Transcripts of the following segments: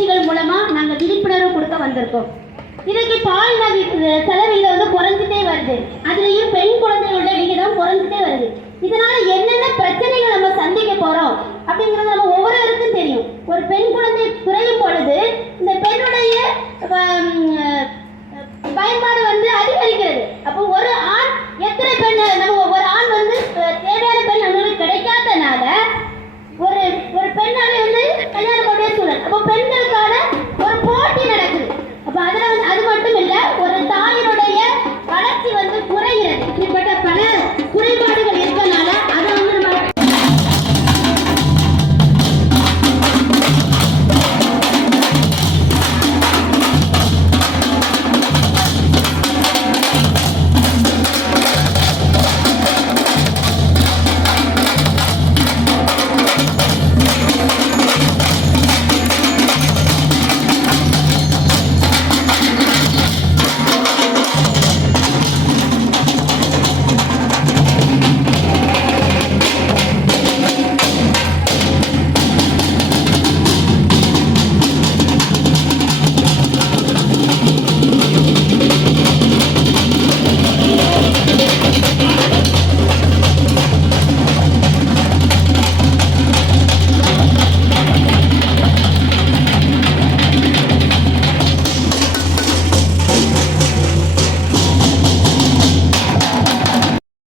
நிகழ்ச்சிகள் மூலமா நாங்க விழிப்புணர்வு கொடுக்க வந்திருக்கோம். இன்னைக்கு பால் செலவிகிதம் வந்து குறைஞ்சிட்டே வருது. அதுலயும் பெண் குழந்தைகளோட விகிதம் குறைஞ்சிட்டே வருது. இதனால என்னென்ன பிரச்சனைகள் நம்ம சந்திக்க போறோம் அப்படிங்கிறது நம்ம ஒவ்வொருவருக்கும் தெரியும். ஒரு பெண் குழந்தை குறையும் பொழுது இந்த பெண்ணுடைய பயன்பாடு வந்து அதிகரிக்கிறது. அப்போ ஒரு ஆண் எத்தனை பெண் நம்ம ஒரு ஆண் வந்து தேவையான பெண் நம்மளுக்கு கிடைக்காதனால ஒரு ஒரு பெண்ணாலே வந்து கல்யாணம் பண்ண சூழல். அப்போ பெண்களுக்கான ஒரு போட்டி நடக்குது. அப்போ அதுல வந்து அது மட்டும் இல்ல, ஒரு தாயினுடைய வளர்ச்சி வந்து குறைகிறது. இப்படிப்பட்ட பல குறைபாடுகள் இருக்கனால அதை வந்து நம்ம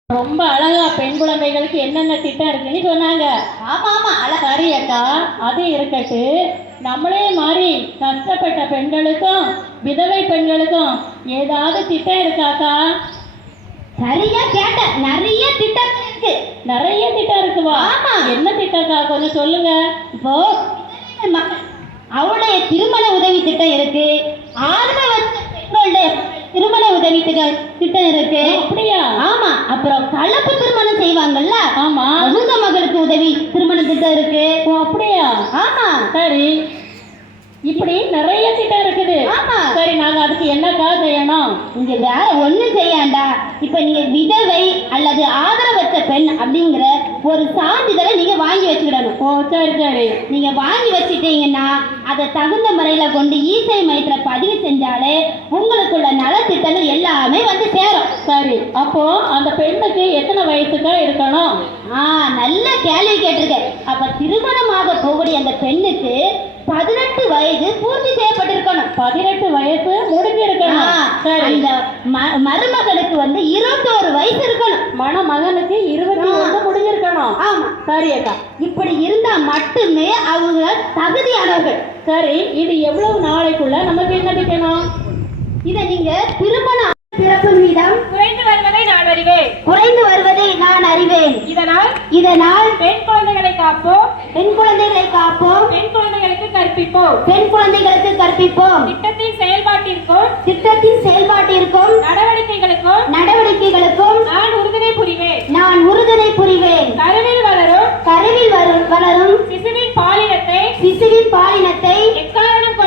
ரொம்ப அழகா பெண் குழந்தைகளுக்கு என்னென்ன திட்டம் இருக்குன்னு சொன்னாங்க. ஆமா ஆமா சரி அக்கா, அது இருக்கட்டு. நம்மளே மாதிரி கஷ்டப்பட்ட பெண்களுக்கும் விதவை பெண்களுக்கும் ஏதாவது திட்டம் இருக்காக்கா? சரியா கேட்ட, நிறைய திட்டம் இருக்கு. நிறைய திட்டம் இருக்குவா? ஆமா. என்ன திட்டம்க்கா, கொஞ்சம் சொல்லுங்க. இப்போ அவளுடைய திருமண உதவி திட்டம் இருக்கு, ஆதரவற்ற பெண்களுடைய திருமண உதவி திட்டம் இருக்கு. அப்படியா? ஆமா. அப்புறம் கலப்பு திருமணம் செய்வாங்கல்ல, ஆமா, அவங்க மகளுக்கு உதவி திருமண திட்டம் இருக்கு. ஓ அப்படியா? ஆமா. சரி, இப்படி நிறைய திட்டம் இருக்குது. ஆமா. சரி, நாங்க அதுக்கு என்னக்கா செய்யணும்? இங்க வேற ஒண்ணும் செய்யாண்டா. இப்ப நீங்க விதவை அல்லது ஆதரவற்ற பெண் அப்படிங்கிற ஒரு சான்றிதழை நீங்க வாங்கி வச்சுக்கிடணும். ஓ சரி சரி. நீங்க வாங்கி வச்சுட்டீங்கன்னா அதை தகுந்த முறையில கொண்டு இ-சேவை மையத்துல பதிவு செஞ்சாலே உங்களுக்குள்ள நலத்திட்டங்கள் எல்லாமே வந்து சேரும். சரி, அப்போ அந்த பெண்ணுக்கு எத்தனை வயசுக்கா இருக்கணும்? நல்ல கேள்வி கேட்டிருக்கேன். அப்ப திருமணமாக போகக்கூடிய அந்த பெண்ணுக்கு 18 வயது பூர்த்தி செய்யப்பட்டிருக்கணும். 18 வயசு முடிஞ்சிருக்கணும். சரி. அந்த மருமகனுக்கு வந்து 21 வயசு இருக்கணும். மணமகனுக்கு 21 முடிஞ்சிருக்கணும். ஆமா. சரி அக்கா. இப்படி இருந்தா மட்டுமே அவங்க தகுதியானவர்கள். சரி, இது எவ்வளவு நாளைக்குள்ள நம்ம விண்ணப்பிக்கணும்? இதை நீங்க திருமண பிறப்பு வீதம் குறைந்து வருவதை நான் அறிவேன். குறைந்து வருவதை நான் அறிவேன். இதனால் பெண் குழந்தைகளை காப்போம், பெண் குழந்தைகளை காப்போம், பெண் குழந்தைகளுக்கு கற்பிப்போம், பெண் குழந்தைகளுக்கு கற்பிப்போம். திட்டத்தின் செயல்பாட்டிற்கும் நடவடிக்கைகளுக்கும் நான் உறுதுணை புரிவேன். கருவில் வளரும் சிசுவின் பாலினத்தை எக்காரணம்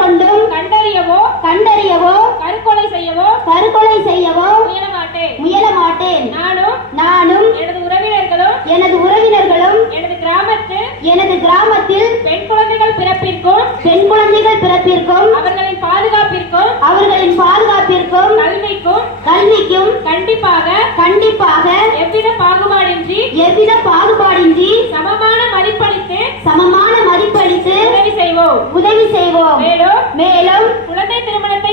கொண்டும் கண்டறியவோ கருக்கொலை செய்யவோ முயல மாட்டேன். நானும் எனது உறவினர்களும் எனது கிராமத்தில் பெண் குழந்தைகள் பிறப்பிற்கும் அவர்களின் பாதுகாப்பிற்கும் கல்விக்கும் கண்டிப்பாக எவ்வித பாகுபாடின்றி சமமான மதிப்பளித்து உதவி செய்வோம். மேலும் குழந்தை திருமணத்தை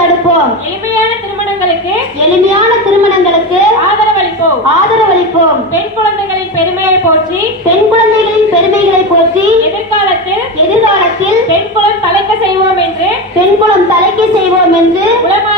தடுப்போம். எளிமையான திருமணங்களுக்கு ஆதரவளிப்போம். பெண் குழந்தைகளின் பெருமையை போற்றி எதிர்காலத்தில் பெண் குலம் தலைக்க செய்வோம் என்று உளமாற